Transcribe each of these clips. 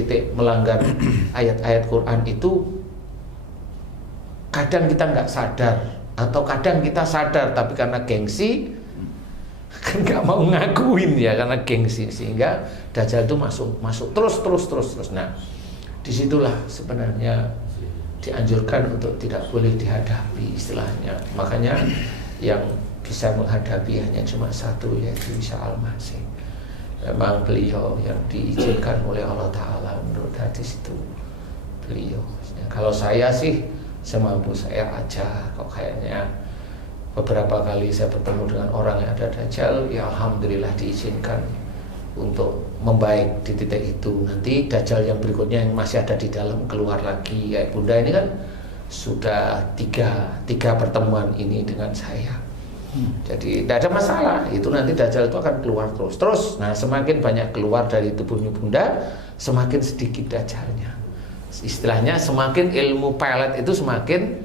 titik melanggar ayat-ayat Quran itu kadang kita nggak sadar, atau kadang kita sadar tapi karena gengsi kan nggak mau ngakuin ya, karena gengsi, sehingga Dajjal itu masuk terus. Nah, disitulah sebenarnya dianjurkan untuk tidak boleh dihadapi istilahnya. Makanya yang bisa menghadapi hanya cuma satu, yaitu Isa Al-Masih. Memang beliau yang diizinkan oleh Allah Ta'ala menurut hadis itu beliau. Kalau saya sih semampu saya aja, kok kayaknya beberapa kali saya bertemu dengan orang yang ada Dajjal, ya Alhamdulillah diizinkan untuk membaik di titik itu. Nanti Dajjal yang berikutnya yang masih ada di dalam keluar lagi. Ya Bunda ini kan sudah tiga pertemuan ini dengan saya. Jadi tidak ada masalah, itu nanti Dajjal itu akan keluar terus. Nah, semakin banyak keluar dari tubuhnya Bunda, semakin sedikit Dajjalnya. Istilahnya semakin ilmu pelet itu semakin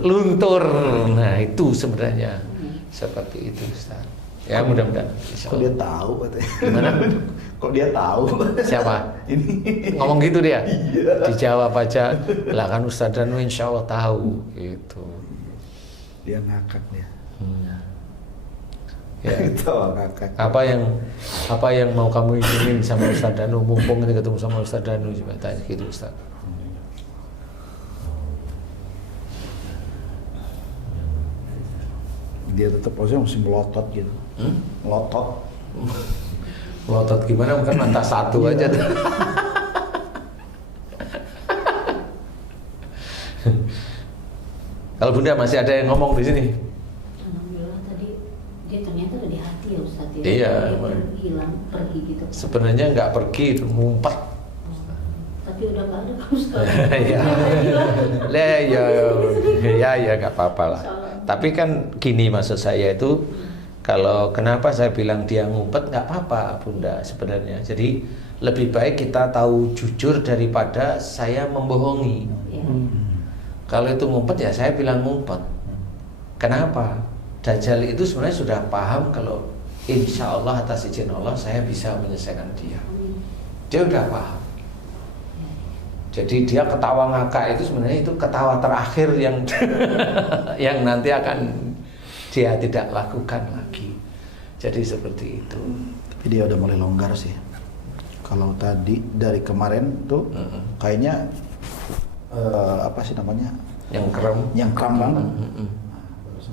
luntur. Nah, itu sebenarnya seperti itu, Ustaz. Ya, mudah-mudahan. Kok dia tahu katanya? Gimana? Kok dia tahu? Siapa? Ini ngomong gitu dia? Iya. Dijawab aja, lah kan Ustaz Danu insya Allah tahu gitu. Dia ngakak dia. Ya. Itu ngakak. Apa yang mau kamu izinin sama Ustaz Danu, mumpung ini ketemu sama Ustaz Danu, coba tanya gitu Ustaz. Dia tetap posisinya mesti melotot gitu. Melotot. Melotot gimana? Bukan mata satu aja. Kalau Bunda masih ada yang ngomong di sini. Alhamdulillah tadi dia ternyata ada di hati ya Ustaz ya. Iya. Dia hilang pergi gitu. Sebenarnya nggak pergi, ngumpet. Tapi udah nggak ada kan Ustaz. Ya nggak apa-apa lah. Tapi kan gini, maksud saya itu, kalau kenapa saya bilang dia ngumpet, nggak apa-apa Bunda sebenarnya. Jadi lebih baik kita tahu jujur daripada saya membohongi. Ya. Kalau itu ngumpet ya saya bilang ngumpet. Kenapa? Dajjal itu sebenarnya sudah paham kalau insya Allah atas izin Allah saya bisa menyelesaikan dia. Dia udah paham. Jadi dia ketawa ngakak itu sebenarnya itu ketawa terakhir yang yang nanti akan dia tidak lakukan lagi. Jadi seperti itu. Tapi dia udah mulai longgar sih. Kalau tadi dari kemarin tuh kayaknya apa sih namanya? Yang kram. Yang kram banget.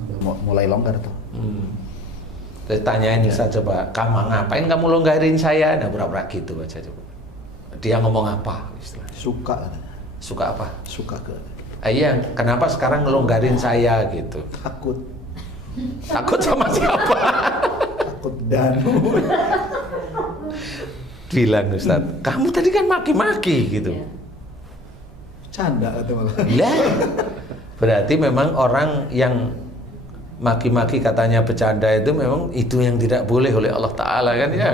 Udah mulai longgar tuh. Terus tanyain Ustaz, coba, kamu ngapain kamu longgarin saya? Nah, pura-pura gitu aja coba. Dia ngomong apa? Istilahnya. Suka katanya. Suka apa? Suka ke Iya, kenapa sekarang ngelonggarin saya gitu? takut. Takut sama siapa? Takut Danu. Bilang Ustaz, kamu tadi kan maki-maki gitu. Canda kata malah. Lah, berarti memang orang yang maki-maki katanya bercanda itu memang itu yang tidak boleh oleh Allah Ta'ala kan ya.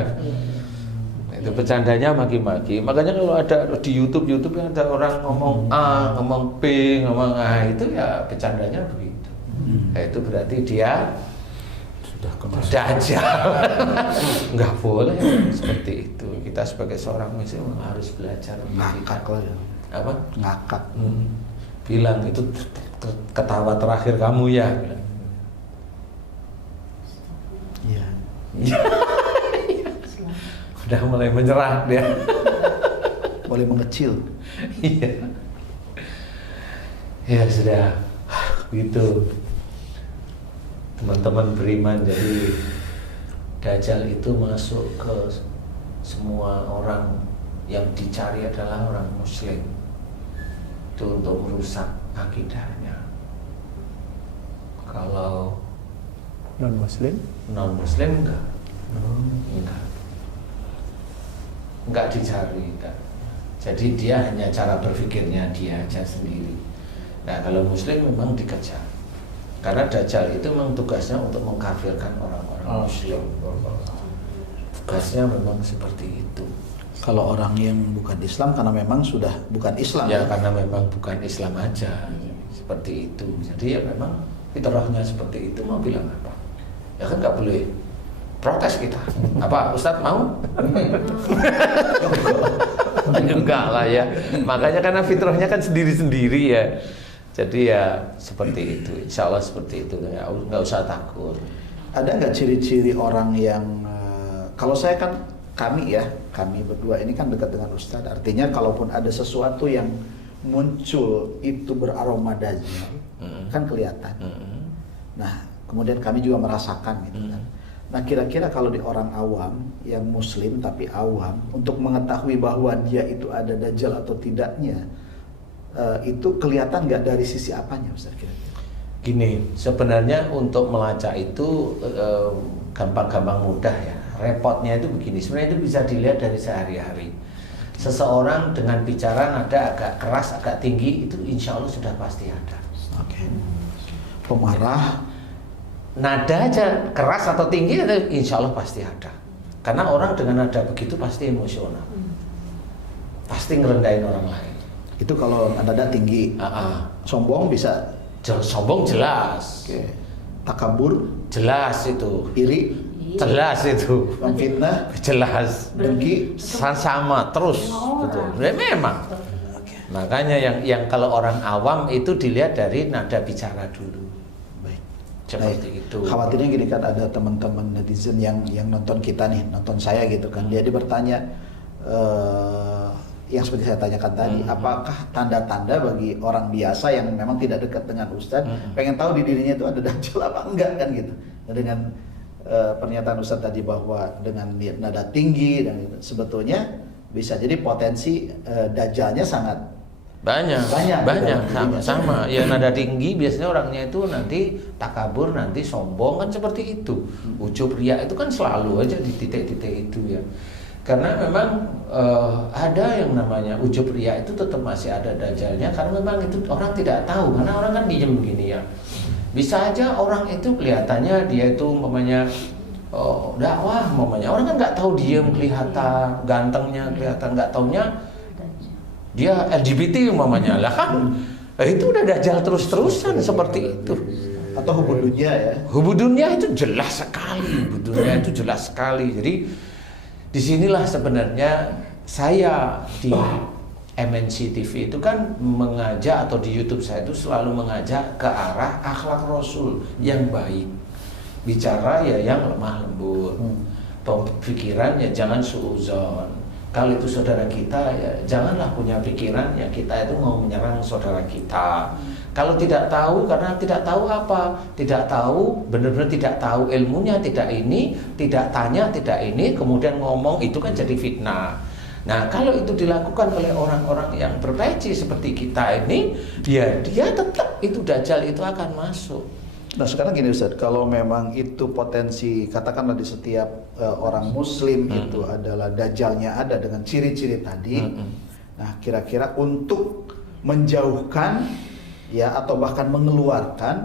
Itu bercandanya maki-maki. Makanya kalau ada di YouTube yang ada orang ngomong A, ngomong B, ngomong A, itu ya bercandanya begitu. Nah, itu berarti dia Sudah kemasukan. Dajjal. Nggak boleh seperti itu. Kita sebagai seorang muslim harus belajar Ngakak lah ya. apa? Ngakak. Bilang itu ketawa terakhir kamu ya. Bilang. Iya. Udah mulai menyerah dia. Boleh mengecil. Iya. Ya sudah gitu. Teman-teman beriman, jadi Dajjal itu masuk ke semua orang yang dicari adalah orang muslim. Itu untuk merusak akidahnya. Kalau non-muslim enggak. Enggak dicari, enggak. Jadi dia hanya cara berpikirnya dia aja sendiri. Nah, kalau muslim memang dikejar. Karena Dajjal itu memang tugasnya untuk mengkafirkan orang-orang muslim. Tugasnya memang seperti itu. Kalau orang yang bukan Islam karena memang sudah bukan Islam. Ya karena memang bukan Islam aja. Seperti itu. Jadi ya memang fitrahnya seperti itu, mau bilang apa? Ya kan nggak boleh protes kita. Apa Ustadz mau? Enggak lah ya. Makanya karena fitrahnya kan sendiri-sendiri ya. Jadi ya seperti itu. Insya Allah seperti itu. Nggak usah takut. Ada nggak ciri-ciri orang yang kalau saya kan kami berdua ini kan dekat dengan Ustadz. Artinya kalaupun ada sesuatu yang muncul itu beraroma dajjal, kan kelihatan. Nah, kemudian kami juga merasakan gitu kan. Nah, kira-kira kalau di orang awam yang muslim tapi awam untuk mengetahui bahwa dia itu ada dajjal atau tidaknya, itu kelihatan nggak dari sisi apanya, Ustaz kira-kira? Gini, sebenarnya untuk melacak itu gampang-gampang mudah ya. Repotnya itu begini, sebenarnya itu bisa dilihat dari sehari-hari. Seseorang dengan bicara nada agak keras, agak tinggi, itu insya Allah sudah pasti ada. Oke. Pemarah, nada aja keras atau tinggi, itu insya Allah pasti ada. Karena orang dengan nada begitu pasti emosional, pasti ngerendahin orang lain. itu kalau nada tinggi. Sombong bisa. Sombong jelas. Oke. Takabur, Jelas itu. iri, Jelas itu. memfitnah, Jelas. dengki. Sama terus. Betul. Ya, memang. Makanya yang kalau orang awam itu dilihat dari nada bicara dulu. Baik. Seperti itu. Khawatirnya gini kan, ada teman-teman netizen yang nonton kita nih, nonton saya gitu kan. Dia bertanya yang seperti saya tanyakan tadi, apakah tanda-tanda bagi orang biasa yang memang tidak dekat dengan Ustadz, pengen tahu di dirinya itu ada dajjal apa enggak kan gitu. Nah, dengan pernyataan Ustadz tadi bahwa dengan nada tinggi dan gitu, sebetulnya bisa jadi potensi dajjalnya sangat banyak gitu. sama ya. Nada tinggi biasanya orangnya itu nanti takabur, nanti sombong, kan seperti itu. Ujub riya itu kan selalu aja di titik-titik itu ya. Karena memang ada yang namanya ujub riya itu tetap masih ada dajjalnya, karena memang itu orang tidak tahu, karena orang kan diem gini ya. Bisa aja orang itu kelihatannya dia itu umpamanya dakwah, umpamanya orang kan nggak tahu, diem kelihatan gantengnya, kelihatan, nggak taunya dia LGBT umpamanya lah kan. Itu udah dajjal terus-terusan seperti itu. Atau hubud dunia ya. Hubud dunia itu jelas sekali, hubud dunia itu jelas sekali. Jadi disinilah sebenarnya saya di MNC TV itu kan mengajak, atau di YouTube saya itu selalu mengajak ke arah akhlak Rasul yang baik. Bicara ya yang lemah lembut, pikiran ya jangan suuzon. Kalau itu saudara kita ya janganlah punya pikiran ya kita itu mau menyerang saudara kita. Kalau tidak tahu, karena tidak tahu apa? Tidak tahu, benar-benar tidak tahu ilmunya, tidak ini, tidak tanya, tidak ini, kemudian ngomong, itu kan jadi fitnah. Nah, kalau itu dilakukan oleh orang-orang yang berpeci seperti kita ini, ya dia tetap itu dajjal itu akan masuk. Nah, sekarang gini Ustadz, kalau memang itu potensi, katakanlah di setiap orang muslim itu adalah dajjalnya ada dengan ciri-ciri tadi. Nah, kira-kira untuk menjauhkan ya atau bahkan mengeluarkan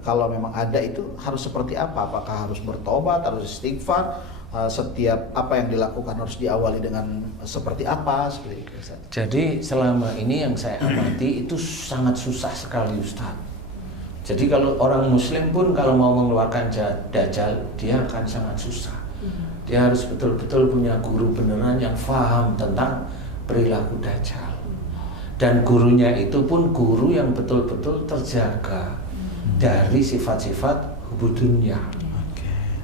kalau memang ada itu harus seperti apa? Apakah harus bertobat, harus istighfar, setiap apa yang dilakukan harus diawali dengan seperti apa? Seperti itu, Ustaz. Jadi selama ini yang saya amati itu sangat susah sekali Ustaz. Jadi kalau orang muslim pun kalau mau mengeluarkan dajjal, dia akan sangat susah. Dia harus betul-betul punya guru beneran yang paham tentang perilaku dajjal. Dan gurunya itu pun guru yang betul-betul terjaga dari sifat-sifat hubud dunia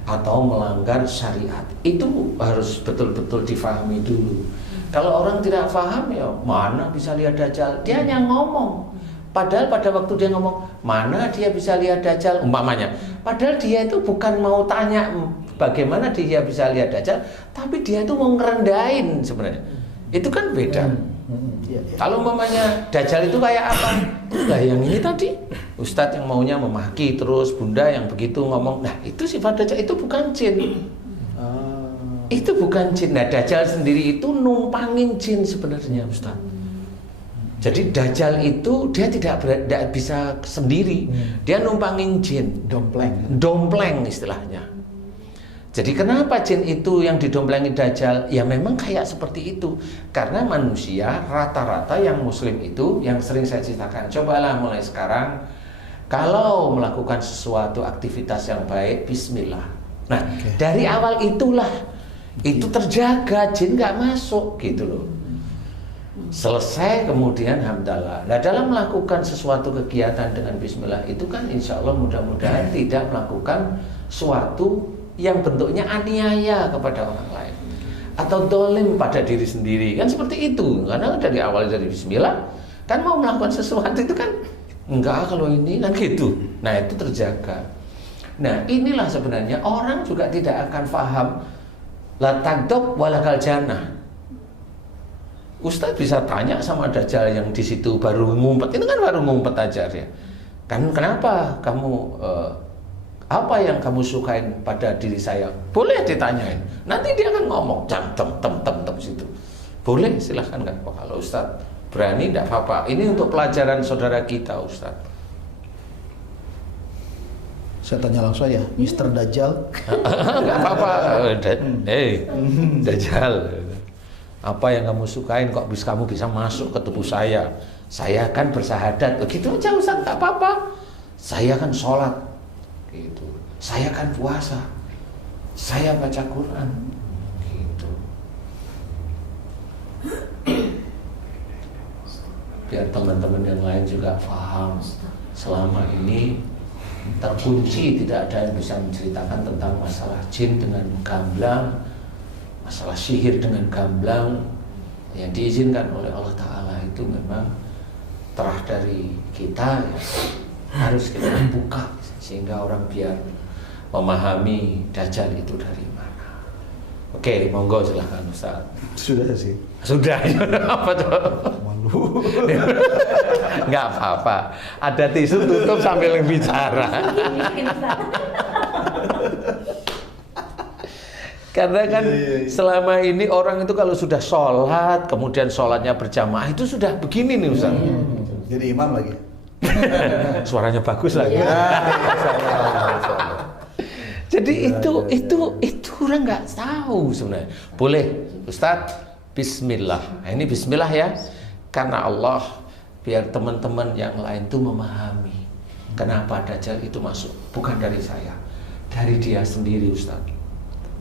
atau melanggar syariat. Itu harus betul-betul difahami dulu. Kalau orang tidak paham ya mana bisa lihat dajjal, dia hanya ngomong. Padahal pada waktu dia ngomong, mana dia bisa lihat dajjal umpamanya. Padahal dia itu bukan mau tanya bagaimana dia bisa lihat dajjal, tapi dia itu mau ngerendahin sebenarnya. Itu kan beda. Kalau umpamanya dajjal itu kayak apa? Nah, yang ini tadi Ustadz yang maunya memaki terus, bunda yang begitu ngomong. Nah, itu sifat dajjal, itu bukan jin. Itu bukan jin. Nah, dajjal sendiri itu numpangin jin sebenarnya, Ustadz. Jadi dajjal itu dia tidak bisa sendiri. Dia numpangin jin, dompleng istilahnya. Jadi kenapa jin itu yang didomplengi dajjal? Ya memang kayak seperti itu. Karena manusia rata-rata yang muslim itu, yang sering saya ceritakan, cobalah mulai sekarang kalau melakukan sesuatu aktivitas yang baik, bismillah. Nah, dari awal itulah itu terjaga, jin nggak masuk gitu loh. Selesai kemudian hamdalah. Nah, dalam melakukan sesuatu kegiatan dengan bismillah itu kan insya Allah mudah-mudahan tidak melakukan suatu yang bentuknya aniaya kepada orang lain atau dolim pada diri sendiri, kan seperti itu. Karena dari awal dari bismillah kan mau melakukan sesuatu itu kan enggak kalau ini kan gitu. Nah, itu terjaga. Nah, inilah sebenarnya orang juga tidak akan paham la tagdob walakal jannah. Ustadz bisa tanya sama Dajjal yang di situ baru ngumpet, ini kan baru ngumpet aja ya. Kan kenapa kamu apa yang kamu sukain pada diri saya? Boleh ditanyain. Nanti dia akan ngomong jam tem situ. Boleh, silahkan kan. Oh, kalau Ustadz berani tidak apa-apa. Ini untuk pelajaran saudara kita, Ustadz. Saya tanya langsung aja, Mr. Dajjal. Enggak apa-apa. Dajjal. Apa yang kamu sukain kok kamu bisa masuk ke tubuh saya? Saya kan bersahadat. Begitu aja Ustaz, tak apa-apa. Saya kan sholat. Gitu. Saya kan puasa. Saya baca Quran. Gitu. Biar teman-teman yang lain juga paham. Selama ini terkunci, tidak ada yang bisa menceritakan tentang masalah jin dengan gamblang, masalah sihir dengan gamblang. Yang diizinkan oleh Allah Ta'ala itu memang terah dari kita ya. Harus kita buka sehingga orang biar memahami Dajjal itu dari mana. Oke, monggo silahkan Ustaz. Sudah sih. Sudah. Apa tuh? Malu. Nggak apa-apa. Ada tisu tutup sambil bicara. Karena kan selama ini orang itu kalau sudah sholat, kemudian sholatnya berjamaah itu sudah begini nih Ustaz. Jadi imam lagi. Suaranya bagus lagi. Jadi itu orang nggak tahu sebenarnya. Boleh Ustaz, Bismillah. Nah, ini Bismillah ya, karena Allah biar teman-teman yang lain tuh memahami kenapa Dajjal itu masuk, bukan dari saya, dari dia sendiri Ustaz.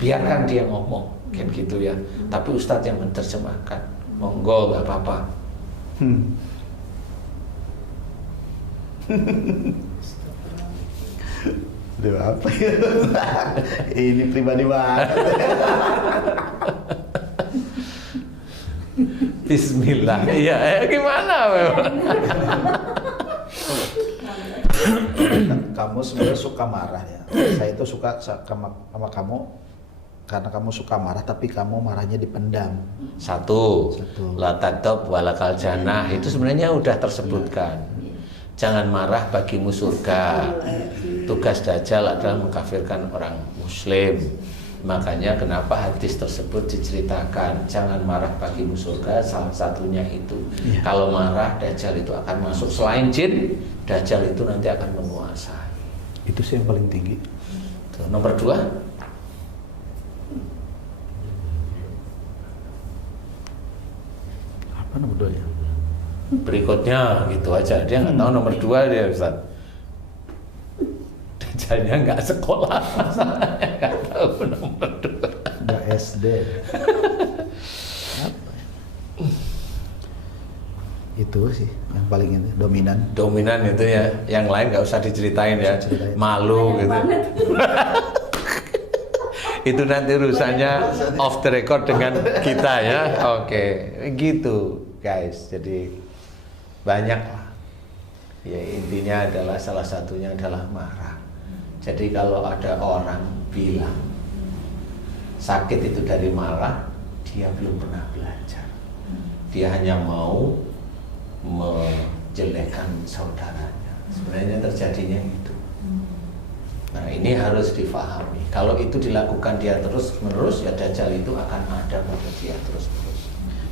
Biarkan dia ngomong kayak gitu ya, tapi Ustadz yang menerjemahkan. Monggo, nggak apa-apa. Aduh, apa ya? Ini pribadi banget. Bismillah. Iya, gimana memang? Kamu sebenarnya suka marah ya. Saya itu suka sama kamu karena kamu suka marah, tapi kamu marahnya dipendam. Satu. La tagdob walakal jannah itu sebenarnya udah tersebutkan. Jangan marah bagimu surga. Tugas Dajjal adalah mengkafirkan orang Muslim. Makanya kenapa hadis tersebut diceritakan, jangan marah bagimu surga, salah satunya itu. Kalau marah Dajjal itu akan masuk. Selain jin, Dajjal itu nanti akan menguasai. Itu sih yang paling tinggi. Tuh, nomor 2. Apa nomor 2 ya? Berikutnya gitu aja, dia nggak tahu nomor 2 dia Ustaz. Dajjalnya nggak sekolah, nggak tahu nomor 2. Nggak SD. Apa ya? Itu sih yang paling ini dominan itu ya, yang lain nggak usah diceritain ya, malu gitu. Itu nanti urusannya off the record dengan kita ya. Oke, gitu guys. Jadi banyak lah. Ya intinya adalah salah satunya adalah marah. Jadi kalau ada orang bilang sakit itu dari marah, dia belum pernah belajar. Dia hanya mau menjelekkan saudaranya. Sebenarnya terjadinya itu. Nah ini harus difahami. Kalau itu dilakukan dia terus-menerus, ya Dajjal itu akan ada pada dia terus-menerus.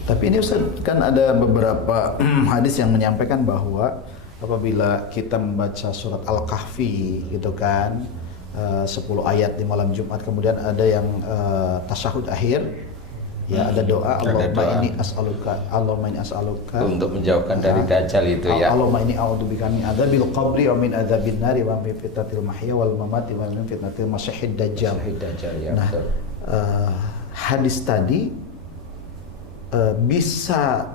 Tapi ini Ustaz, kan ada beberapa hadis yang menyampaikan bahwa apabila kita membaca surat Al-Kahfi gitu kan, 10 ayat di malam Jumat, kemudian ada yang tasyahud akhir, ya ada doa Allahumma inni as'aluka untuk menjauhkan dari Dajjal itu ya. Allahumma inni a'udzubika min adzabil qabri wa min adzabin nari wa min fitnatil mahya wal mamati wa min fitnatil masyihid dajjal. Ya, nah, hadis tadi bisa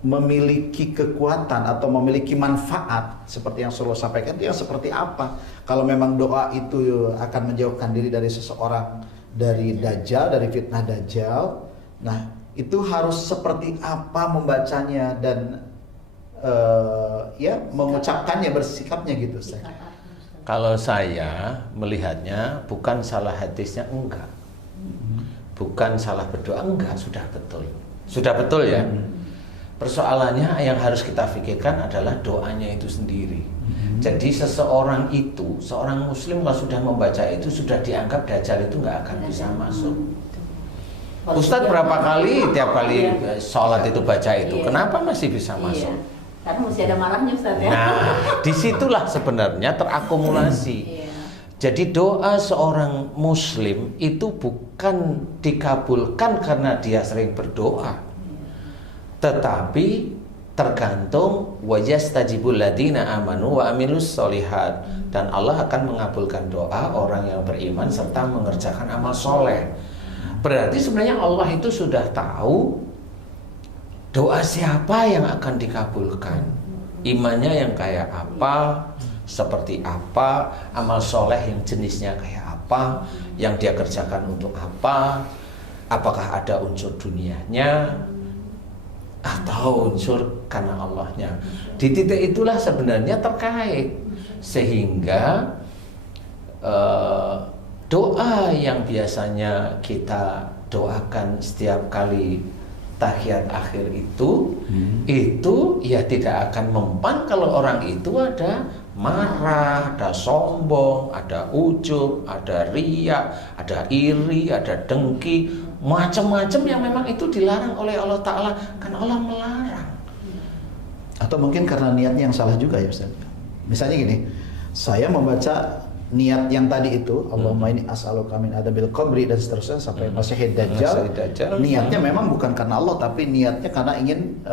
memiliki kekuatan atau memiliki manfaat seperti yang Rasulullah sampaikan itu yang seperti apa? Kalau memang doa itu akan menjauhkan diri dari seseorang dari dajjal, dari fitnah dajjal, nah itu harus seperti apa membacanya dan ya mengucapkannya, bersikapnya gitu Ustaz. Kalau saya melihatnya bukan salah hadisnya, enggak. Bukan salah berdoa, enggak, sudah betul. Sudah betul ya. Persoalannya yang harus kita pikirkan adalah doanya itu sendiri. Jadi seseorang itu, seorang muslim kalau sudah membaca itu sudah dianggap dajjal itu nggak akan bisa masuk. Ustadz berapa kali tiap kali sholat itu baca itu, kenapa masih bisa masuk? Karena masih ada marahnya Ustadz ya. Nah, disitulah sebenarnya terakumulasi. Jadi doa seorang muslim itu bukan dikabulkan karena dia sering berdoa, tetapi tergantung wajastajibul ladina amanu wa amilus solihat, dan Allah akan mengabulkan doa orang yang beriman serta mengerjakan amal soleh. Berarti sebenarnya Allah itu sudah tahu doa siapa yang akan dikabulkan, imannya yang kayak apa, seperti apa, amal soleh yang jenisnya kayak apa, yang dia kerjakan untuk apa, apakah ada unsur dunianya atau unsur karena Allahnya. Di titik itulah sebenarnya terkait, sehingga doa yang biasanya kita doakan setiap kali tahiyat akhir itu ya tidak akan mempan kalau orang itu ada marah, ada sombong, ada ujub, ada riya, ada iri, ada dengki, macam-macam yang memang itu dilarang oleh Allah Ta'ala, kan Allah melarang. Atau mungkin karena niatnya yang salah juga ya Ustaz. Misalnya gini, saya membaca niat yang tadi itu, Allahumma inni as'aluka min adzabil qabri dan seterusnya sampai Masihid Dajjal. Niatnya memang bukan karena Allah, tapi niatnya karena ingin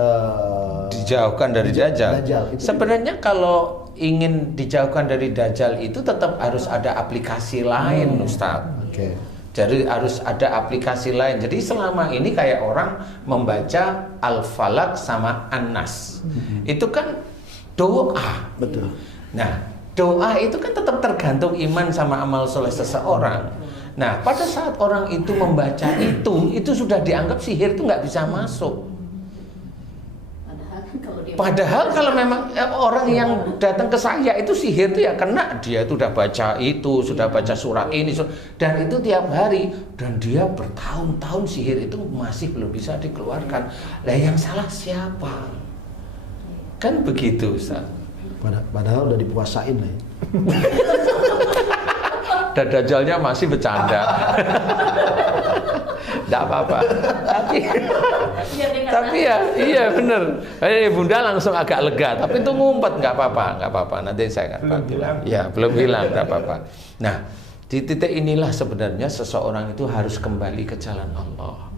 dijauhkan dari Dajjal. Sebenarnya juga. kalau ingin dijauhkan dari Dajjal itu tetap harus ada aplikasi lain, Ustaz. Oke. Jadi harus ada aplikasi lain. Jadi selama ini kayak orang membaca Al-Falaq sama An-Nas. Itu kan doa. Betul. Nah, doa itu kan tetap tergantung iman sama amal soleh seseorang. Nah, pada saat orang itu membaca itu sudah dianggap sihir itu nggak bisa masuk. Padahal kalau memang orang yang datang ke saya itu sihir itu ya kena, dia itu udah baca itu, sudah baca surat ini, dan itu tiap hari, dan dia bertahun-tahun sihir itu masih belum bisa dikeluarkan. Lah yang salah siapa? Kan begitu, Ustaz. Padahal udah dipuasain lah ya. Dan Dajjalnya masih bercanda. Tidak apa-apa. Tapi ya, iya bener. Bunda langsung agak lega. Tapi itu ngumpet, nggak apa-apa. Nanti saya akan bilang. Ya, belum hilang, nggak apa-apa. Nah, di titik inilah sebenarnya seseorang itu harus kembali ke jalan Allah.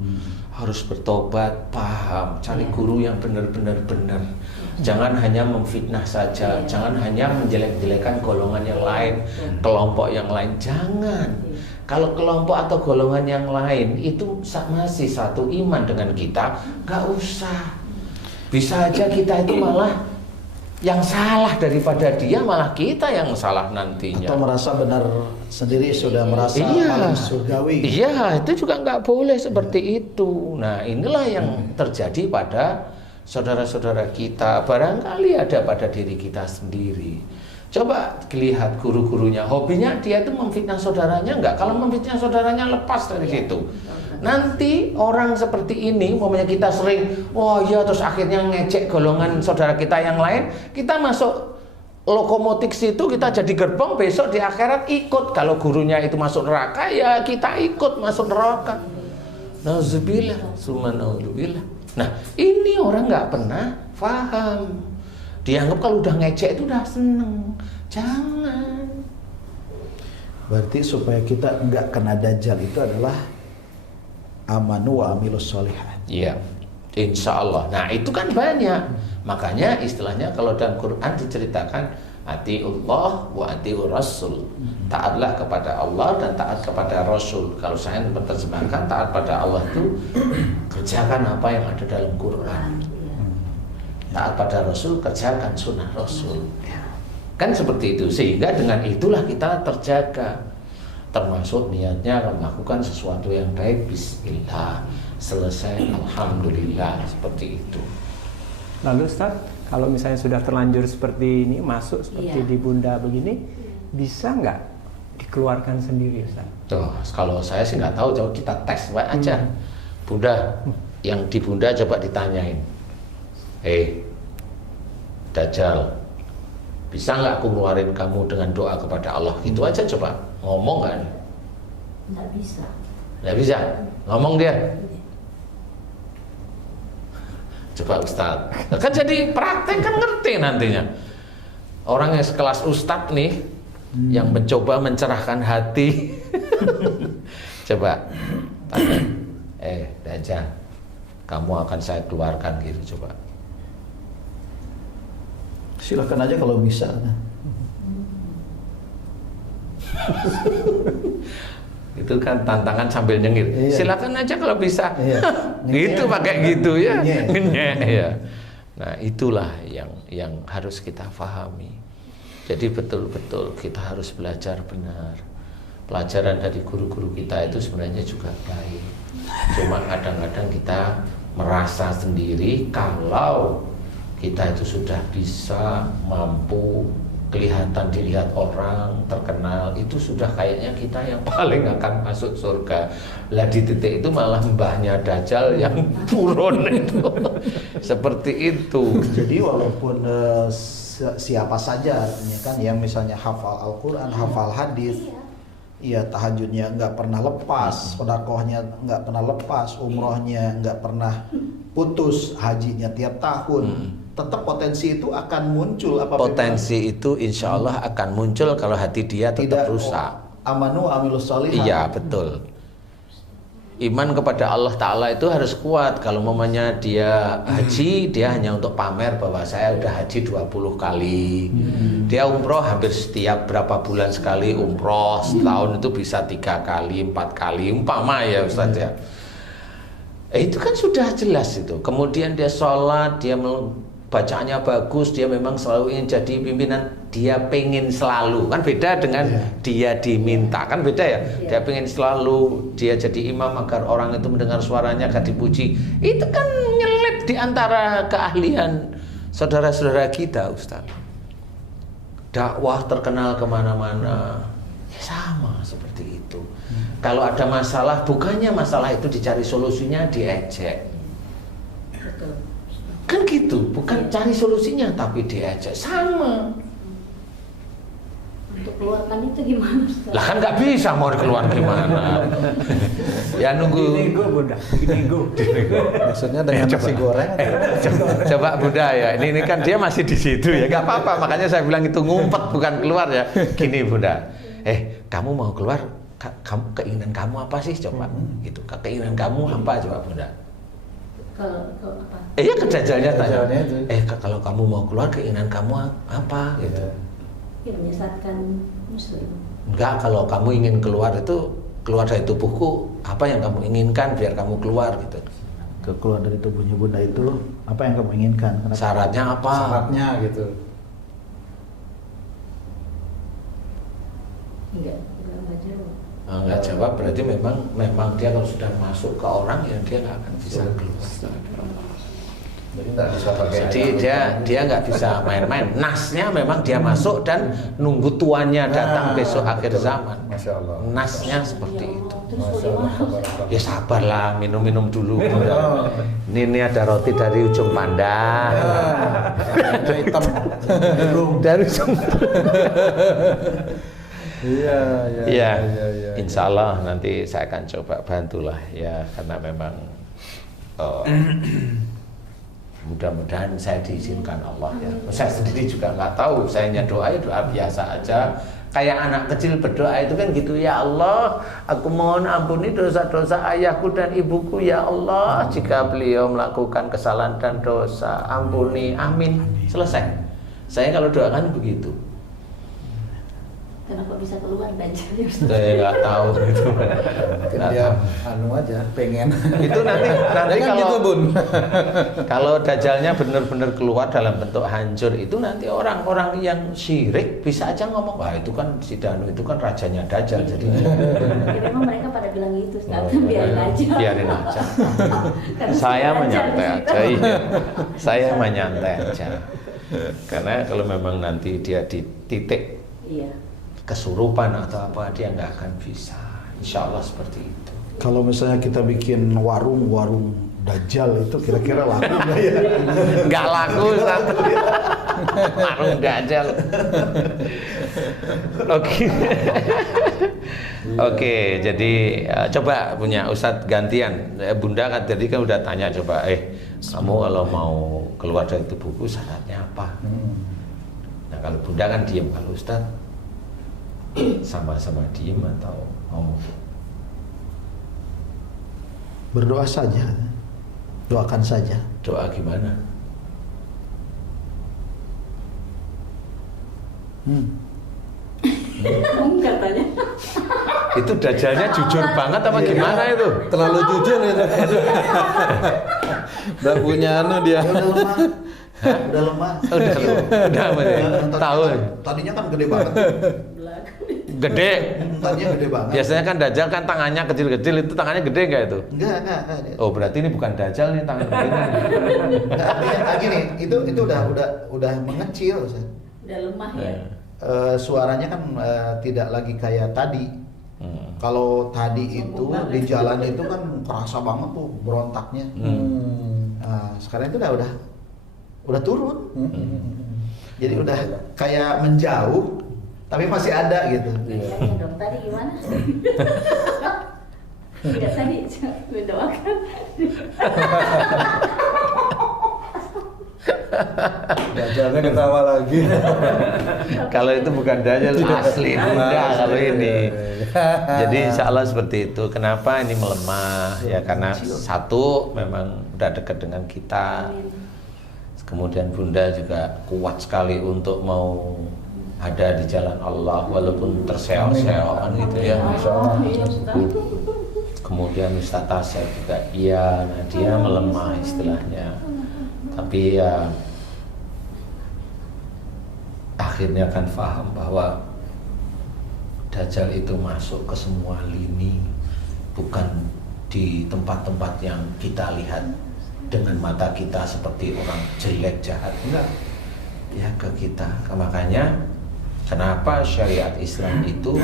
Harus bertobat, paham, cari guru yang benar-benar benar. Jangan hanya memfitnah saja, jangan hanya menjelek-jelekan golongan yang lain, kelompok yang lain, jangan. Kalau kelompok atau golongan yang lain itu masih satu iman dengan kita, nggak usah. Bisa aja kita itu malah yang salah daripada dia, malah kita yang salah nantinya. Atau merasa benar sendiri, sudah merasa paling surgawi. Iya, itu juga nggak boleh seperti itu. Nah, inilah yang terjadi pada saudara-saudara kita, barangkali ada pada diri kita sendiri. Coba lihat guru-gurunya, hobinya dia itu memfitnah saudaranya enggak? Kalau memfitnah saudaranya lepas dari situ. Nanti orang seperti ini, umpamanya kita sering, wah iya, terus akhirnya ngecek golongan saudara kita yang lain, kita masuk lokomotif situ, kita jadi gerbong, besok di akhirat ikut. Kalau gurunya itu masuk neraka, ya kita ikut masuk neraka. Nauzubillah, summa nauzubillah. Nah, ini orang nggak pernah paham. Dianggap kalau udah ngecek itu udah seneng. Jangan. Berarti supaya kita nggak kena dajjal itu adalah amanu wa amilus sholihat. Iya, insya Allah. Nah, itu kan banyak. Makanya istilahnya kalau dalam Quran diceritakan atiullah wa atiur rasul. Taatlah kepada Allah dan taat kepada Rasul. Kalau saya menerjemahkan taat pada Allah itu kerjakan apa yang ada dalam Quran. taat pada Rasul, kerjakan sunnah Rasul. Kan seperti itu, sehingga dengan itulah kita terjaga. Termasuk niatnya melakukan sesuatu yang baik, bismillah, selesai, alhamdulillah, seperti itu. Lalu Ustaz, kalau misalnya sudah terlanjur seperti ini, masuk seperti di Bunda begini, bisa nggak dikeluarkan sendiri Ustaz? Tuh, kalau saya sih nggak tahu, coba kita tes aja. Bunda, yang di Bunda coba ditanyain. Dajjal, bisa nggak aku ngeluarin kamu dengan doa kepada Allah? Gitu aja coba, ngomong kan? Nggak bisa. Nggak bisa, ngomong dia. Coba Ustadz, kan jadi praktek kan ngerti nantinya. Orang yang sekelas Ustadz nih, yang mencoba mencerahkan hati, coba tanya, Dajjal, kamu akan saya keluarkan gitu, coba. Silakan aja kalau bisa. Itu kan tantangan sambil nyengir. Iya. Silakan aja kalau bisa. Iya. Gitu pakai gitu ya. Ngenyek. Ya. Nah, itulah yang harus kita pahami. Jadi betul-betul kita harus belajar benar. Pelajaran dari guru-guru kita itu sebenarnya juga baik. Cuma kadang-kadang kita merasa sendiri kalau kita itu sudah bisa, mampu, kelihatan dilihat orang, terkenal, itu sudah kayaknya kita yang paling akan masuk surga. Lah di titik itu malah mbahnya Dajjal yang turun itu. Seperti itu. Jadi walaupun siapa saja artinya kan yang misalnya hafal Al-Quran, hafal hadis, iya tahajudnya nggak pernah lepas, sedekahnya nggak pernah lepas, umrohnya nggak pernah putus, hajinya tiap tahun, tetap potensi itu akan muncul. Potensi itu insya Allah akan muncul kalau hati dia tetap rusak. Amanu amilus sholihat. Iya betul. Iman kepada Allah Ta'ala itu harus kuat. Kalau mamanya dia haji, dia hanya untuk pamer bahwa saya udah haji 20 kali. Dia umroh hampir setiap berapa bulan sekali umroh. Setahun itu bisa 3 kali, 4 kali, umpama ya Ustaz ya. Itu kan sudah jelas itu. Kemudian dia sholat, dia bacaannya bagus, dia memang selalu ingin jadi pimpinan, dia pengen selalu, kan beda dengan dia diminta, kan beda ya. Dia pengen selalu, dia jadi imam agar orang itu mendengar suaranya agar dipuji. Itu kan nyelip di antara keahlian saudara-saudara kita Ustaz. Dakwah terkenal kemana-mana, sama seperti itu. Kalau ada masalah, bukannya masalah itu dicari solusinya, diejek. Kan gitu, bukan cari solusinya tapi diajak, sama. Untuk keluarkan itu gimana Ustaz? Lah kan nggak bisa mau dikeluar gimana. Ya nunggu. Nego Bunda, nego. Maksudnya dengan nasi goreng. Coba Bunda ya, ini kan dia masih di situ ya, nggak apa-apa. Makanya saya bilang itu ngumpet bukan keluar ya. Gini Bunda, kamu mau keluar, kamu keinginan kamu apa sih coba? Gitu, keinginan kamu apa coba Bunda? Kalau apa? Iya ke Dajjalnya tanya. Dajjalnya Kalau kamu mau keluar keinginan kamu apa? Gitu. Ya menyesatkan muslim. Enggak, kalau kamu ingin keluar itu keluar dari tubuhku, apa yang kamu inginkan biar kamu keluar gitu. Keluar dari tubuhnya Bunda itu apa yang kamu inginkan? Kenapa? Syaratnya apa? Syaratnya gitu. Enggak jawab. Nggak jawab berarti memang dia kalau sudah masuk ke orang ya dia nggak akan bisa keluar. Jadi nggak bisa pakai. Jadi dia nggak bisa main-main. Nasnya memang dia masuk dan nunggu tuannya datang besok akhir zaman. Masya Allah. Nasnya seperti itu. Terus bagaimana? Ya sabarlah, minum-minum dulu. Ini ada roti dari ujung pandang. Itu hitam. Dari ujung. Iya. Insya Allah nanti saya akan coba bantulah ya, karena memang mudah-mudahan saya diizinkan Allah ya. Saya sendiri juga nggak tahu, saya hanya doa biasa aja. Kayak anak kecil berdoa itu kan gitu, ya Allah, aku mohon ampuni dosa-dosa ayahku dan ibuku ya Allah. Jika beliau melakukan kesalahan dan dosa, ampuni, amin, selesai. Saya kalau doakan begitu. Kenapa bisa keluar Dajjal? Saya nggak tahu itu. Mungkin dia anu aja pengen. Itu nanti Kan kalau gitu, Bun. kalau Dajjalnya benar-benar keluar dalam bentuk hancur, itu nanti orang-orang yang syirik bisa aja ngomong, wah itu kan si Danu itu kan rajanya Dajjal, jadi Ya memang mereka pada bilang gitu, tapi biarin aja. biarin aja. Karena Saya sudah menyantai Dajjal aja, di situ. iya. Saya menyantai aja. Karena kalau memang nanti dia di titik Iya. kesurupan atau apa, dia nggak akan bisa. Insya Allah seperti itu. Kalau misalnya kita bikin warung Dajjal itu kira-kira laku nggak ya? Nggak laku satu. Warung Dajjal. Oke. Oke, jadi coba punya Ustadz gantian. Bunda kan tadi kan udah tanya, coba kamu kalau mau keluar dari tubuhku syaratnya apa? Nah kalau Bunda kan diem, kalau Ustadz sama-sama diem atau ngomong? Berdoa saja, doakan saja. Doa gimana? Katanya. Itu Dajjalnya jujur banget apa gimana itu? Terlalu jujur itu. Udah punya anu dia. Dia udah lemah. Udah lemah. Udah apa ya? Tahu. Tadinya kan gede banget. Gede. Tadinya gede banget. Biasanya kan Dajjal kan tangannya kecil-kecil, itu tangannya gede nggak itu? Enggak. Oh berarti ini bukan Dajjal nih tangan begini. Enggak, artinya gini, itu udah mengecil, Ustaz. Udah lemah ya. Suaranya kan tidak lagi kayak tadi. Kalau tadi itu di jalan itu kan kerasa banget tuh berontaknya. Nah, sekarang itu udah turun. Jadi udah kayak menjauh, tapi masih ada gitu. Iya dong, tadi gimana? Tidak tadi, mendoakan. Dajjalnya ketawa lagi. Kalau itu bukan Dajjal, asli Bunda kalau ini. Jadi insya Allah seperti itu. Kenapa ini melemah? Ya karena satu memang udah dekat dengan kita. Kemudian Bunda juga kuat sekali untuk mau ada di jalan Allah walaupun terseok-seok gitu ya. Kemudian Ustaz Tasya juga iya, nah dia melemah istilahnya. Tapi ya akhirnya kan paham bahwa Dajjal itu masuk ke semua lini, bukan di tempat-tempat yang kita lihat dengan mata kita seperti orang jelek jahat, enggak ya ke kita. Makanya kenapa syariat Islam itu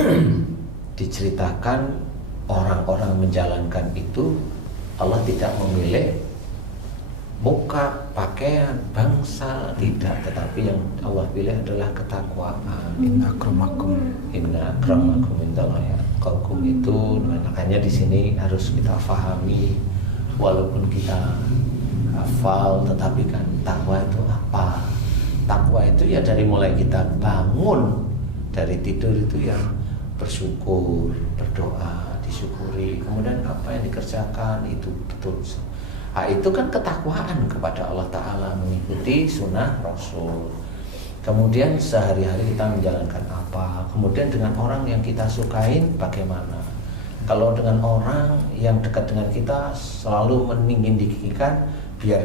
diceritakan orang-orang menjalankan itu Allah tidak memilih muka, pakaian, bangsa, tidak, tetapi yang Allah pilih adalah ketakwaan. Inna akramakum Indallahi atqakum itu. Makanya di sini harus kita fahami, walaupun kita hafal, tetapi kan takwa itu apa? Takwa itu ya dari mulai kita bangun dari tidur itu ya bersyukur, berdoa, disyukuri, kemudian apa yang dikerjakan itu betul. Itu kan ketakwaan kepada Allah Ta'ala, mengikuti sunnah Rasul. Kemudian sehari-hari kita menjalankan apa, kemudian dengan orang yang kita sukain bagaimana. Kalau dengan orang yang dekat dengan kita selalu meninggikan biar